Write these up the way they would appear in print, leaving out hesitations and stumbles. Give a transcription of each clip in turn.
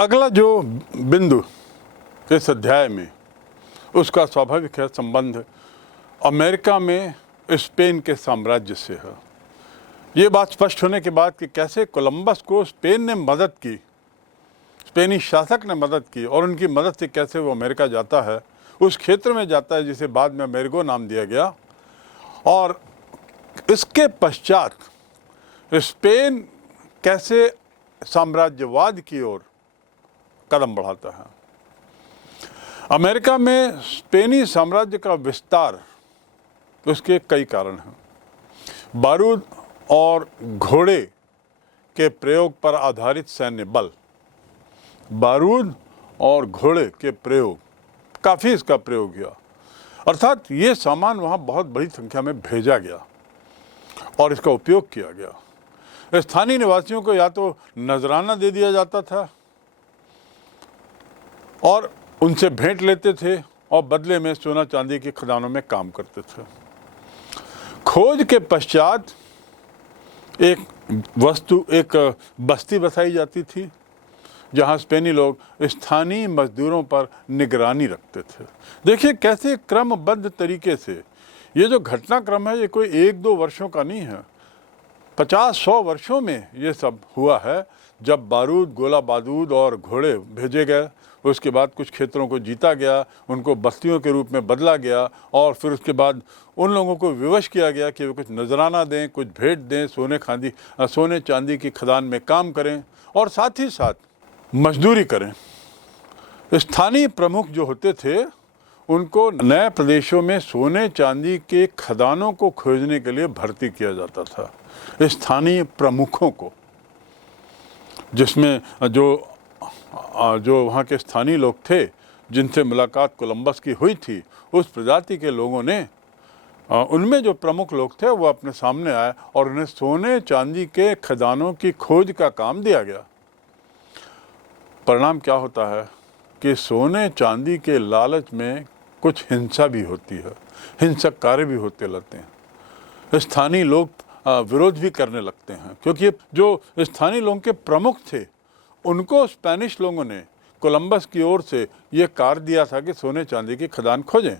अगला जो बिंदु इस अध्याय में उसका स्वाभाविक है संबंध अमेरिका में स्पेन के साम्राज्य से है। ये बात स्पष्ट होने के बाद कि कैसे कोलंबस को स्पेन ने मदद की, स्पेनी शासक ने मदद की और उनकी मदद से कैसे वो अमेरिका जाता है, उस क्षेत्र में जाता है जिसे बाद में अमेरिगो नाम दिया गया। और इसके पश्चात स्पेन कैसे साम्राज्यवाद की ओर कदम बढ़ाता है। अमेरिका में स्पेनी साम्राज्य का विस्तार, उसके कई कारण हैं। बारूद और घोड़े के प्रयोग पर आधारित सैन्य बल, बारूद और घोड़े के प्रयोग, काफ़ी इसका प्रयोग किया, अर्थात ये सामान वहाँ बहुत बड़ी संख्या में भेजा गया और इसका उपयोग किया गया। स्थानीय निवासियों को या तो नजराना दे दिया जाता था और उनसे भेंट लेते थे और बदले में सोना चांदी की खदानों में काम करते थे। खोज के पश्चात एक बस्ती बसाई जाती थी जहां स्पेनी लोग स्थानीय मजदूरों पर निगरानी रखते थे। देखिए कैसे क्रमबद्ध तरीके से ये जो घटनाक्रम है, ये कोई 1-2 वर्षों का नहीं है, 50-100 वर्षों में ये सब हुआ है। जब बारूद, गोला बारूद और घोड़े भेजे गए, उसके बाद कुछ क्षेत्रों को जीता गया, उनको बस्तियों के रूप में बदला गया और फिर उसके बाद उन लोगों को विवश किया गया कि वे कुछ नजराना दें, कुछ भेंट दें, सोने चांदी की खदान में काम करें और साथ ही साथ मजदूरी करें। स्थानीय प्रमुख जो होते थे उनको नए प्रदेशों में सोने चांदी के खदानों को खोजने के लिए भर्ती किया जाता था। स्थानीय प्रमुखों को, जिसमें जो वहाँ के स्थानीय लोग थे जिनसे मुलाकात कोलंबस की हुई थी, उस प्रजाति के लोगों ने, उनमें जो प्रमुख लोग थे वो अपने सामने आए और उन्हें सोने चांदी के खदानों की खोज का काम दिया गया। परिणाम क्या होता है कि सोने चांदी के लालच में कुछ हिंसा भी होती है, हिंसक कार्य भी होते रहते हैं। स्थानीय लोग विरोध भी करने लगते हैं क्योंकि जो स्थानीय लोगों के प्रमुख थे उनको स्पेनिश लोगों ने कोलंबस की ओर से ये कार्य दिया था कि सोने चांदी की खदान खोजें।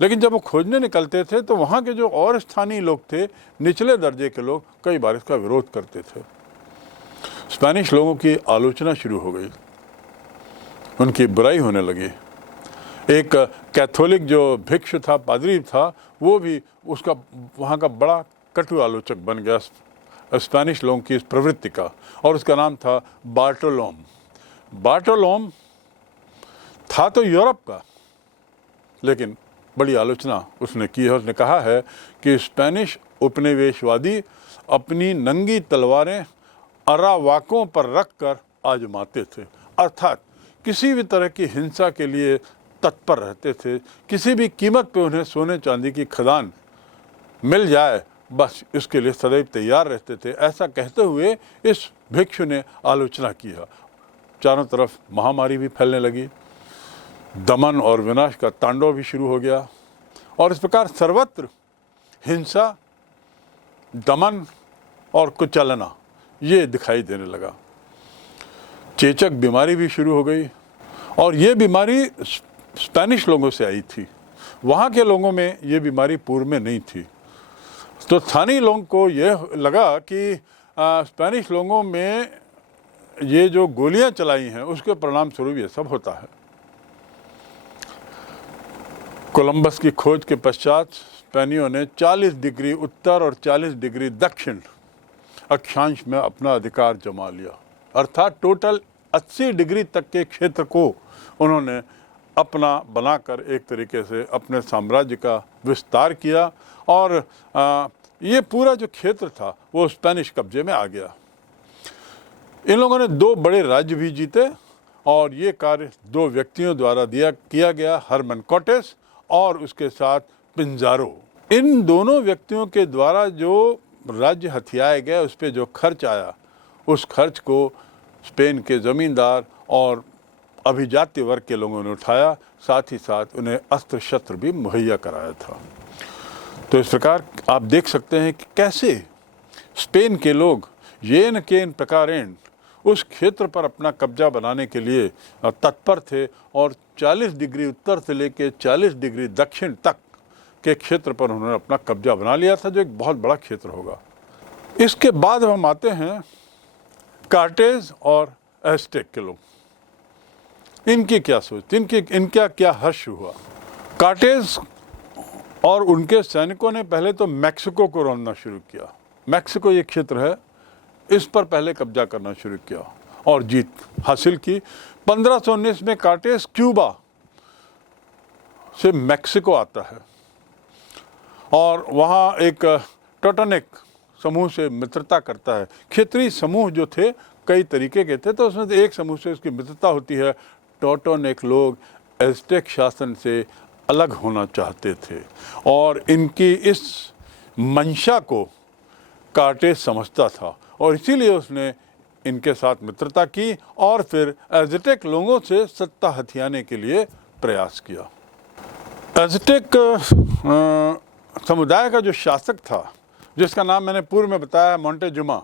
लेकिन जब वो खोजने निकलते थे तो वहाँ के जो और स्थानीय लोग थे, निचले दर्जे के लोग, कई बार इसका विरोध करते थे। स्पेनिश लोगों की आलोचना शुरू हो गई, उनकी बुराई होने लगी। एक कैथोलिक जो भिक्षु था, पादरी था, वो भी उसका वहाँ का बड़ा कटु आलोचक बन गया स्पेनिश लोगों की इस प्रवृत्ति का, और उसका नाम था बार्टोलोम। बार्टोलोम था तो यूरोप का, लेकिन बड़ी आलोचना उसने की है। उसने कहा है कि स्पेनिश उपनिवेशवादी अपनी नंगी तलवारें अरावाकों पर रखकर आजमाते थे, अर्थात किसी भी तरह की हिंसा के लिए तत्पर रहते थे। किसी भी कीमत पे उन्हें सोने चांदी की खदान मिल जाए, बस इसके लिए सदैव तैयार रहते थे। ऐसा कहते हुए इस भिक्षु ने आलोचना की है। चारों तरफ महामारी भी फैलने लगी, दमन और विनाश का तांडव भी शुरू हो गया और इस प्रकार सर्वत्र हिंसा, दमन और कुचलना ये दिखाई देने लगा। चेचक बीमारी भी शुरू हो गई और ये बीमारी स्पेनिश लोगों से आई थी। वहाँ के लोगों में ये बीमारी पूर्व में नहीं थी। तो स्थानीय लोगों को यह लगा कि स्पेनिश लोगों में ये जो गोलियां चलाई हैं उसके परिणाम स्वरूप ये सब होता है। कोलंबस की खोज के पश्चात स्पेनियों ने 40 डिग्री उत्तर और 40 डिग्री दक्षिण अक्षांश में अपना अधिकार जमा लिया, अर्थात टोटल 80 डिग्री तक के क्षेत्र को उन्होंने अपना बनाकर एक तरीके से अपने साम्राज्य का विस्तार किया और ये पूरा जो क्षेत्र था वो स्पेनिश कब्जे में आ गया। इन लोगों ने 2 बड़े राज्य भी जीते और ये कार्य 2 व्यक्तियों द्वारा किया गया, हरमन कोर्टेस और उसके साथ पिंजारो। इन दोनों व्यक्तियों के द्वारा जो राज्य हथियाए गए, उस पर जो खर्च आया, उस खर्च को स्पेन के ज़मींदार और अभिजात्य वर्ग के लोगों ने उठाया, साथ ही साथ उन्हें अस्त्र शस्त्र भी मुहैया कराया था। तो इस प्रकार आप देख सकते हैं कि कैसे स्पेन के लोग येन केन प्रकारेण उस क्षेत्र पर अपना कब्जा बनाने के लिए तत्पर थे और 40 डिग्री उत्तर से लेकर 40 डिग्री दक्षिण तक के क्षेत्र पर उन्होंने अपना कब्जा बना लिया था, जो एक बहुत बड़ा क्षेत्र होगा। इसके बाद हम आते हैं कार्टेज और एज़टेक के लोग। इनकी क्या सोच, इनका क्या हर्ष हुआ। कार्टेज और उनके सैनिकों ने पहले तो मैक्सिको को रौंदना शुरू किया। मैक्सिको ये क्षेत्र है, इस पर पहले कब्जा करना शुरू किया और जीत हासिल की। 1519 में कार्टेज क्यूबा से मैक्सिको आता है और वहाँ एक टोटोनिक समूह से मित्रता करता है। क्षेत्रीय समूह जो थे कई तरीके के थे, तो उसमें से एक समूह से उसकी मित्रता होती है। टोटोनिक लोग एज़टेक शासन से अलग होना चाहते थे और इनकी इस मंशा को कार्टेज समझता था और इसीलिए उसने इनके साथ मित्रता की और फिर एज़टेक लोगों से सत्ता हथियाने के लिए प्रयास किया। एज़टेक समुदाय का जो शासक था, जिसका नाम मैंने पूर्व में बताया मोंटेजुमा,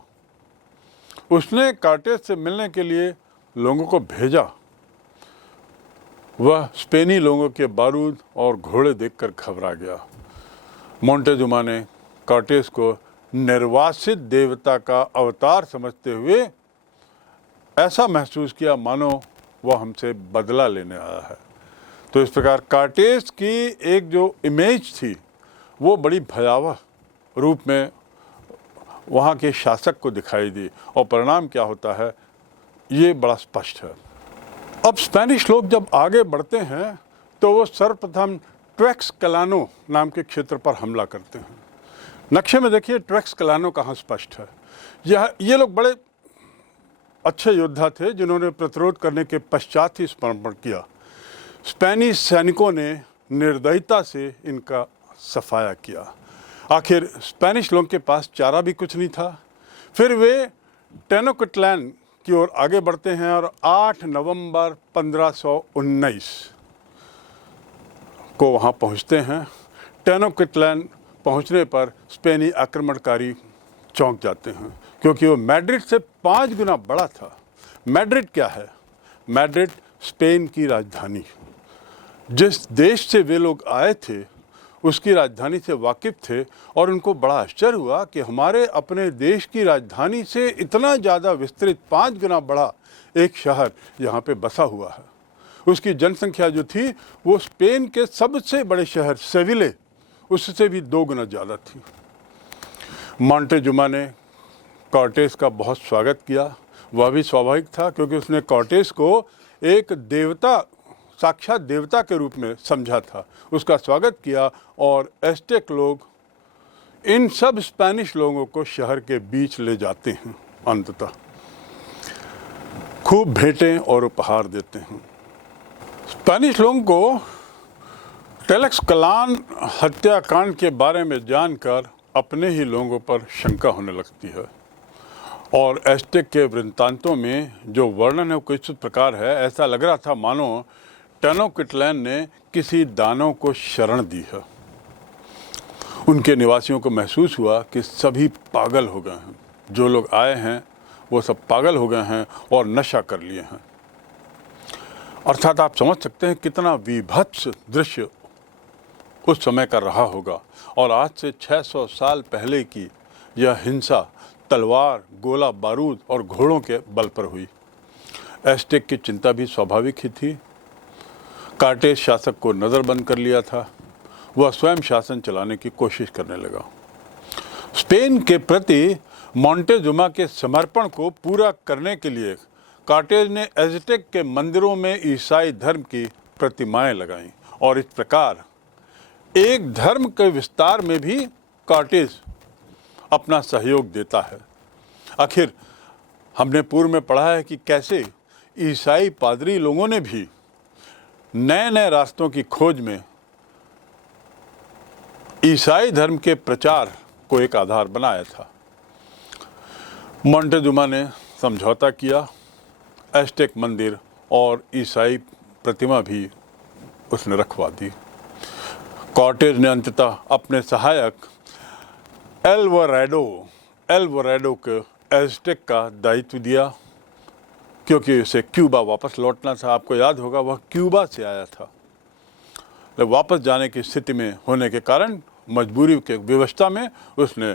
उसने कार्टेज से मिलने के लिए लोगों को भेजा। वह स्पेनी लोगों के बारूद और घोड़े देखकर घबरा गया। मोंटेजुमा ने कार्टेज को निर्वासित देवता का अवतार समझते हुए ऐसा महसूस किया मानो वह हमसे बदला लेने आया है। तो इस प्रकार कार्टेज की एक जो इमेज थी वो बड़ी भयावह रूप में वहाँ के शासक को दिखाई दी और परिणाम क्या होता है ये बड़ा स्पष्ट है। अब स्पेनिश लोग जब आगे बढ़ते हैं तो वो सर्वप्रथम ट्वेक्सकलानो नाम के क्षेत्र पर हमला करते हैं। नक्शे में देखिए ट्वेक्सकलानो कहाँ स्पष्ट है। ये लोग बड़े अच्छे योद्धा थे जिन्होंने प्रतिरोध करने के पश्चात ही समर्पण किया। स्पेनिश सैनिकों ने निर्दयता से इनका सफाया किया। आखिर स्पेनिश लोगों के पास चारा भी कुछ नहीं था। फिर वे टेनोक्टिलान की ओर आगे बढ़ते हैं और 8 नवंबर 1519 को वहाँ पहुँचते हैं। टेनोक्टिलान पहुँचने पर स्पेनी आक्रमणकारी चौंक जाते हैं क्योंकि वो मैड्रिड से 5 गुना बड़ा था। मैड्रिड क्या है? मैड्रिड स्पेन की राजधानी। जिस देश से वे लोग आए थे उसकी राजधानी से वाकिफ़ थे और उनको बड़ा आश्चर्य हुआ कि हमारे अपने देश की राजधानी से इतना ज़्यादा विस्तृत 5 गुना बड़ा एक शहर यहाँ पे बसा हुआ है। उसकी जनसंख्या जो थी वो स्पेन के सबसे बड़े शहर सेविले उससे भी 2 गुना ज़्यादा थी। मोंटेजुमा ने कार्टेज का बहुत स्वागत किया। वह भी स्वाभाविक था क्योंकि उसने कार्टेज को एक देवता, साक्षात देवता के रूप में समझा था। उसका स्वागत किया और एज़टेक लोग इन सब स्पेनिश लोगों को शहर के बीच ले जाते हैं। अंततः खूब भेंटें और उपहार देते हैं। स्पेनिश लोगों को टेलक्सकलान हत्याकांड के बारे में जानकर अपने ही लोगों पर शंका होने लगती है और एज़टेक के वृत्तांतों में जो वर्णन है कुछ प्रकार है। ऐसा लग रहा था मानो टेनोक्टिलान ने किसी दानव को शरण दी है। उनके निवासियों को महसूस हुआ कि सभी पागल हो गए हैं। जो लोग आए हैं वो सब पागल हो गए हैं और नशा कर लिए हैं। अर्थात आप समझ सकते हैं कितना विभत्स दृश्य उस समय का रहा होगा। और आज से 600 साल पहले की यह हिंसा तलवार, गोला बारूद और घोड़ों के बल पर हुई। एज़टेक की चिंता भी स्वाभाविक ही थी। कार्टेज शासक को नज़रबंद कर लिया था। वह स्वयं शासन चलाने की कोशिश करने लगा। स्पेन के प्रति मोंटेजुमा के समर्पण को पूरा करने के लिए कार्टेज ने एज़टेक के मंदिरों में ईसाई धर्म की प्रतिमाएं लगाईं और इस प्रकार एक धर्म के विस्तार में भी कार्टेज अपना सहयोग देता है। आखिर हमने पूर्व में पढ़ा है कि कैसे ईसाई पादरी लोगों ने भी नए नए रास्तों की खोज में ईसाई धर्म के प्रचार को एक आधार बनाया था। मोंटेजुमा ने समझौता किया। एज़टेक मंदिर और ईसाई प्रतिमा भी उसने रखवा दी। कार्टेज ने अंततः अपने सहायक एल्वराडो को एज़टेक का दायित्व दिया क्योंकि उसे क्यूबा वापस लौटना था। आपको याद होगा वह क्यूबा से आया था। वापस जाने की स्थिति में होने के कारण मजबूरी के विवशता में उसने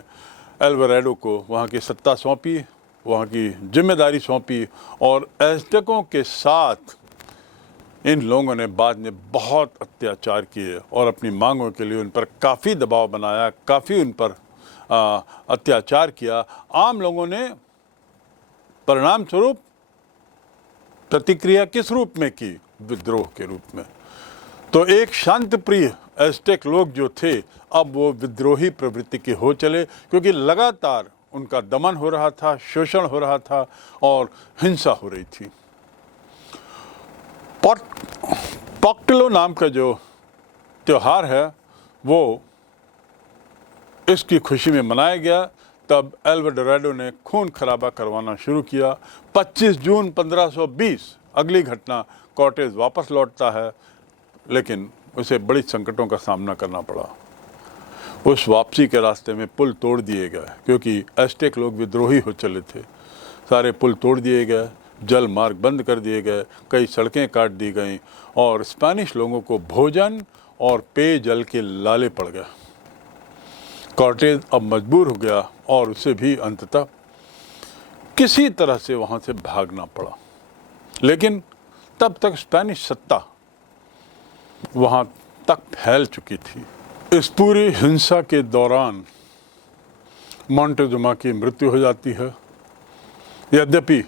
अल्वारेडो को वहाँ की सत्ता सौंपी, वहाँ की जिम्मेदारी सौंपी, और एज़टेकों के साथ इन लोगों ने बाद में बहुत अत्याचार किए और अपनी मांगों के लिए उन पर काफ़ी दबाव बनाया, काफ़ी उन पर अत्याचार किया। आम लोगों ने परिणाम स्वरूप प्रतिक्रिया किस रूप में की? विद्रोह के रूप में। तो एक शांत प्रिय एज़टेक लोग जो थे अब वो विद्रोही प्रवृत्ति के हो चले, क्योंकि लगातार उनका दमन हो रहा था, शोषण हो रहा था और हिंसा हो रही थी। पोक्टिलो नाम का जो त्यौहार है वो इसकी खुशी में मनाया गया। तब अल्वारेडो ने खून खराबा करवाना शुरू किया। 25 जून 1520 अगली घटना, कॉर्टेज वापस लौटता है, लेकिन उसे बड़ी संकटों का सामना करना पड़ा। उस वापसी के रास्ते में पुल तोड़ दिए गए, क्योंकि एज़टेक लोग विद्रोही हो चले थे। सारे पुल तोड़ दिए गए, जल मार्ग बंद कर दिए गए, कई सड़कें काट दी गईं और स्पेनिश लोगों को भोजन और पेयजल के लाले पड़ गए। कॉर्टेज अब मजबूर हो गया और उसे भी अंततः किसी तरह से वहाँ से भागना पड़ा। लेकिन तब तक स्पेनिश सत्ता वहाँ तक फैल चुकी थी। इस पूरी हिंसा के दौरान मोंटेजुमा की मृत्यु हो जाती है। यद्यपि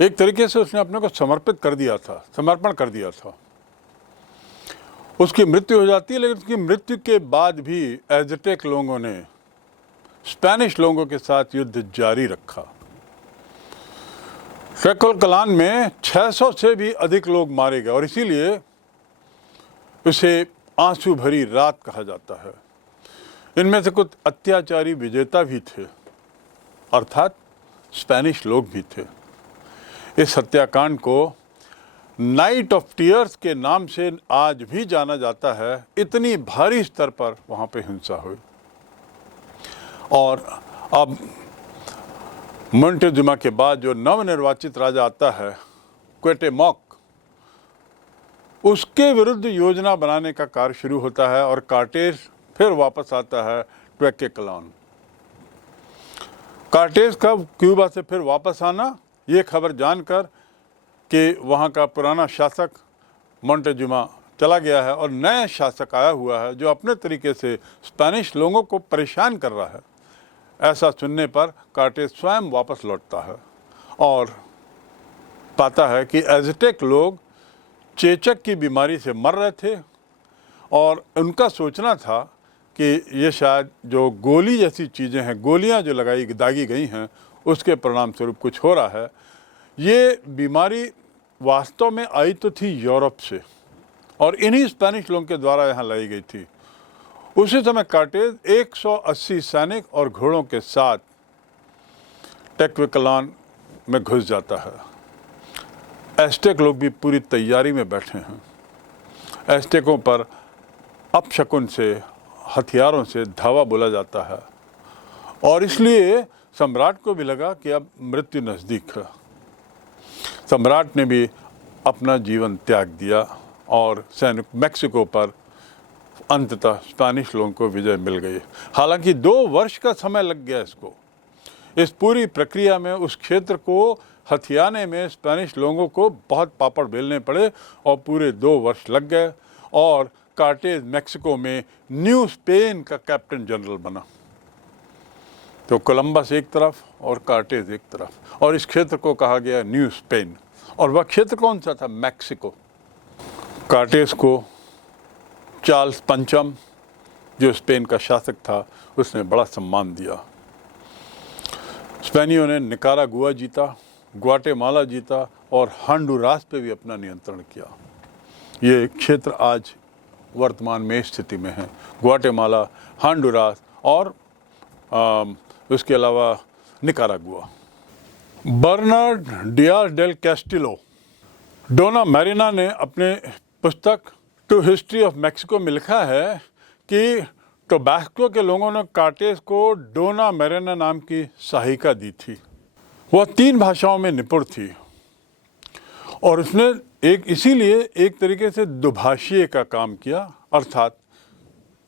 एक तरीके से उसने अपने को समर्पण कर दिया था। उसकी मृत्यु हो जाती है, लेकिन उसकी मृत्यु के बाद भी एज़टेक लोगों ने स्पेनिश लोगों के साथ युद्ध जारी रखा। क्वेकलकलान में 600 से भी अधिक लोग मारे गए और इसीलिए उसे आंसू भरी रात कहा जाता है। इनमें से कुछ अत्याचारी विजेता भी थे, अर्थात स्पेनिश लोग भी थे। इस हत्याकांड को नाइट ऑफ टीयर्स के नाम से आज भी जाना जाता है। इतनी भारी स्तर पर वहाँ पे हिंसा हुई। और अब मोंटेजुमा के बाद जो नवनिर्वाचित राजा आता है, क्वेटेमॉक, उसके विरुद्ध योजना बनाने का कार्य शुरू होता है और कॉर्टेज फिर वापस आता है क्वेकलकलान। कॉर्टेज का क्यूबा से फिर वापस आना, ये खबर जानकर कि वहाँ का पुराना शासक मोंटेजुमा चला गया है और नया शासक आया हुआ है जो अपने तरीके से स्पेनिश लोगों को परेशान कर रहा है, ऐसा सुनने पर कॉर्टेज स्वयं वापस लौटता है और पाता है कि एज़टेक लोग चेचक की बीमारी से मर रहे थे और उनका सोचना था कि ये शायद जो गोली जैसी चीज़ें हैं, गोलियां जो दागी गई हैं, उसके परिणाम स्वरूप कुछ हो रहा है। ये बीमारी वास्तव में आई तो थी यूरोप से और इन्हीं स्पेनिश लोगों के द्वारा यहाँ लाई गई थी। उसी समय कॉर्टेज 180 सैनिक और घोड़ों के साथ क्वेकलकलान में घुस जाता है। एज़टेक लोग भी पूरी तैयारी में बैठे हैं। एज़टेकों पर अपशकुन से, हथियारों से धावा बोला जाता है और इसलिए सम्राट को भी लगा कि अब मृत्यु नज़दीक है। सम्राट ने भी अपना जीवन त्याग दिया और सैनिक मेक्सिको पर अंततः स्पेनिश लोगों को विजय मिल गई। हालांकि 2 वर्ष का समय लग गया इसको। इस पूरी प्रक्रिया में उस क्षेत्र को हथियाने में स्पेनिश लोगों को बहुत पापड़ बेलने पड़े और पूरे 2 वर्ष लग गए और कॉर्टेज मेक्सिको में न्यू स्पेन का कैप्टन जनरल बना। तो कोलंबस एक तरफ और कॉर्टेज एक तरफ, और इस क्षेत्र को कहा गया न्यू स्पेन। और वह क्षेत्र कौन सा था? मैक्सिको। कॉर्टेज को चार्ल्स पंचम, जो स्पेन का शासक था, उसने बड़ा सम्मान दिया। स्पेनियों ने निकारागुआ जीता, ग्वाटेमाला जीता और होंडुरास पे भी अपना नियंत्रण किया। ये क्षेत्र आज वर्तमान में स्थिति में है, ग्वाटेमाला, होंडुरास और उसके अलावा Nicaragua. Bernard Diaz del Castillo, Dona Marina ने अपने पुस्तक टू हिस्ट्री ऑफ मैक्सिको में लिखा है कि टोबैस्को के लोगों ने कॉर्टेज को डोना मैरिना नाम की सहायिका दी थी। वह 3 भाषाओं में निपुण थी, और उसने इसीलिए एक तरीके से दुभाषीय का काम किया, अर्थात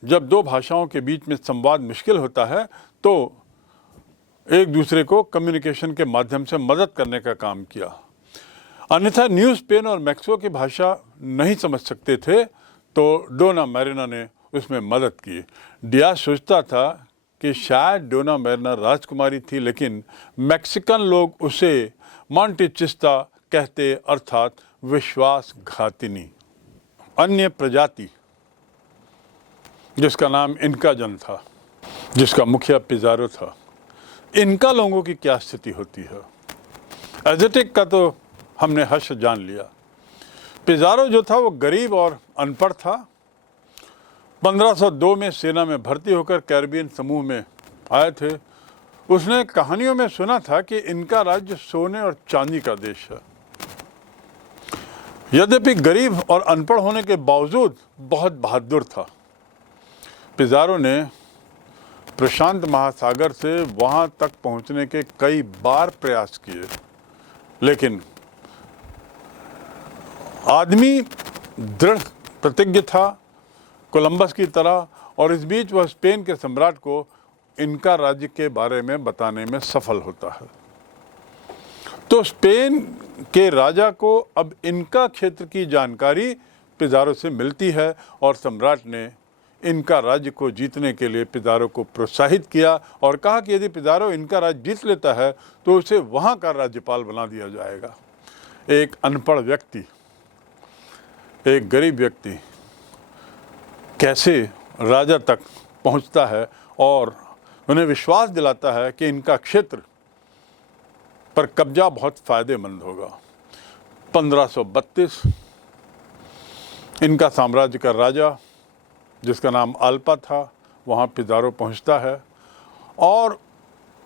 जब दो भाषाओं के बीच में संवाद मुश्किल होता है तो एक दूसरे को कम्युनिकेशन के माध्यम से मदद करने का काम किया। अन्यथा न्यूज़ पेन और मैक्सो की भाषा नहीं समझ सकते थे तो डोना मैरिना ने उसमें मदद की। डियाज सोचता था कि शायद डोना मैरिना राजकुमारी थी, लेकिन मैक्सिकन लोग उसे मॉन्टेचिस्ता कहते, अर्थात विश्वासघातिनी। अन्य प्रजाति जिसका नाम इनका जन था, जिसका मुखिया पिज़ारो था, इनका लोगों की क्या स्थिति होती है। एज़टेक का तो हमने हश्र जान लिया। पिज़ारो जो था वो गरीब और अनपढ़ था। 1502 में सेना में भर्ती होकर कैरिबियन समूह में आए थे। उसने कहानियों में सुना था कि इनका राज्य सोने और चांदी का देश है। यद्यपि गरीब और अनपढ़ होने के बावजूद बहुत बहादुर था। पिज़ारो ने प्रशांत महासागर से वहाँ तक पहुँचने के कई बार प्रयास किए, लेकिन आदमी दृढ़ प्रतिज्ञ था कोलंबस की तरह, और इस बीच वह स्पेन के सम्राट को इनका राज्य के बारे में बताने में सफल होता है। तो स्पेन के राजा को अब इनका क्षेत्र की जानकारी पिज़ारो से मिलती है और सम्राट ने इनका राज्य को जीतने के लिए पिज़ारो को प्रोत्साहित किया और कहा कि यदि पिज़ारो इनका राज्य जीत लेता है तो उसे वहाँ का राज्यपाल बना दिया जाएगा। एक अनपढ़ व्यक्ति, एक गरीब व्यक्ति कैसे राजा तक पहुँचता है और उन्हें विश्वास दिलाता है कि इनका क्षेत्र पर कब्जा बहुत फ़ायदेमंद होगा। 1532 इनका साम्राज्य का राजा जिसका नाम अल्पा था वहाँ पिज़ारो पहुँचता है और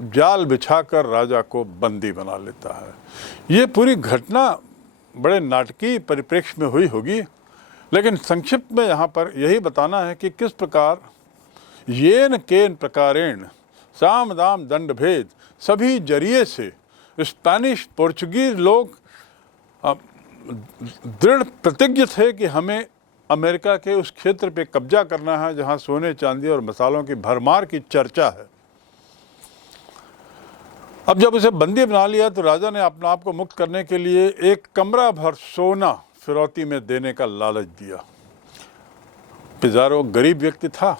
जाल बिछाकर राजा को बंदी बना लेता है। ये पूरी घटना बड़े नाटकीय परिप्रेक्ष्य में हुई होगी, लेकिन संक्षिप्त में यहाँ पर यही बताना है कि किस प्रकार येन केन प्रकारेण साम दाम दंड भेद सभी जरिए से स्पेनिश पोर्चुगीज लोग दृढ़ प्रतिज्ञ थे कि हमें अमेरिका के उस क्षेत्र पे कब्जा करना है जहां सोने चांदी और मसालों की भरमार की चर्चा है। अब जब उसे बंदी बना लिया तो राजा ने अपने आप को मुक्त करने के लिए एक कमरा भर सोना फिरौती में देने का लालच दिया। पिज़ारो गरीब व्यक्ति था,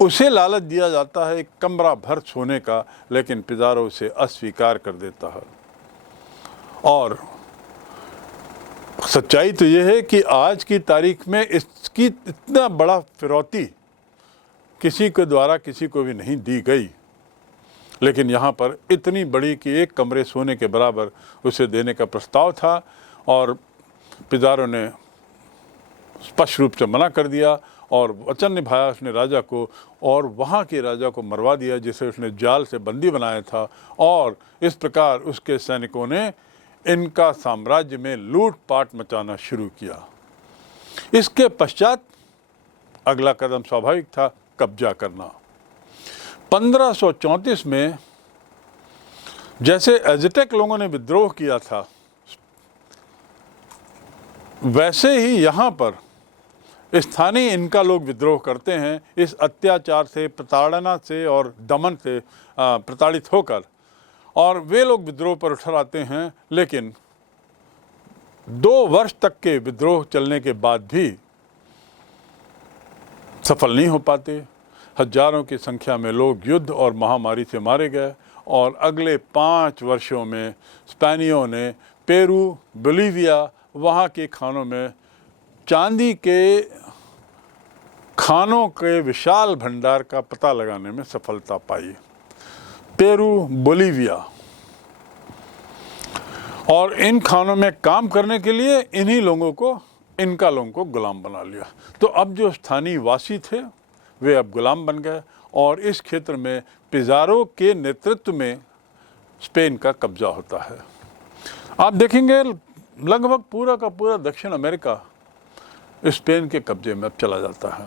उसे लालच दिया जाता है एक कमरा भर सोने का, लेकिन पिज़ारो उसे अस्वीकार कर देता है। और सच्चाई तो यह है कि आज की तारीख में इसकी इतना बड़ा फिरौती किसी के द्वारा किसी को भी नहीं दी गई, लेकिन यहाँ पर इतनी बड़ी कि एक कमरे सोने के बराबर उसे देने का प्रस्ताव था और पिज़ारो ने स्पष्ट रूप से मना कर दिया और वचन निभाया उसने राजा को, और वहाँ के राजा को मरवा दिया जिसे उसने जाल से बंदी बनाया था। और इस प्रकार उसके सैनिकों ने इनका साम्राज्य में लूटपाट मचाना शुरू किया। इसके पश्चात अगला कदम स्वाभाविक था, कब्जा करना। 1534 में जैसे एज़टेक लोगों ने विद्रोह किया था, वैसे ही यहाँ पर स्थानीय इनका लोग विद्रोह करते हैं। इस अत्याचार से, प्रताड़ना से और दमन से प्रताड़ित होकर, और वे लोग विद्रोह पर उठर आते हैं, लेकिन 2 वर्ष तक के विद्रोह चलने के बाद भी सफल नहीं हो पाते। हजारों की संख्या में लोग युद्ध और महामारी से मारे गए और अगले 5 वर्षों में स्पेनियों ने पेरू, बोलीविया, वहाँ के खानों में चांदी के खानों के विशाल भंडार का पता लगाने में सफलता पाई। पेरू, बोलीविया, और इन खानों में काम करने के लिए इन्हीं लोगों को, इनका लोगों को गुलाम बना लिया। तो अब जो स्थानीय वासी थे वे अब गुलाम बन गए और इस क्षेत्र में पिज़ारो के नेतृत्व में स्पेन का कब्जा होता है। आप देखेंगे लगभग पूरा का पूरा दक्षिण अमेरिका स्पेन के कब्जे में अब चला जाता है।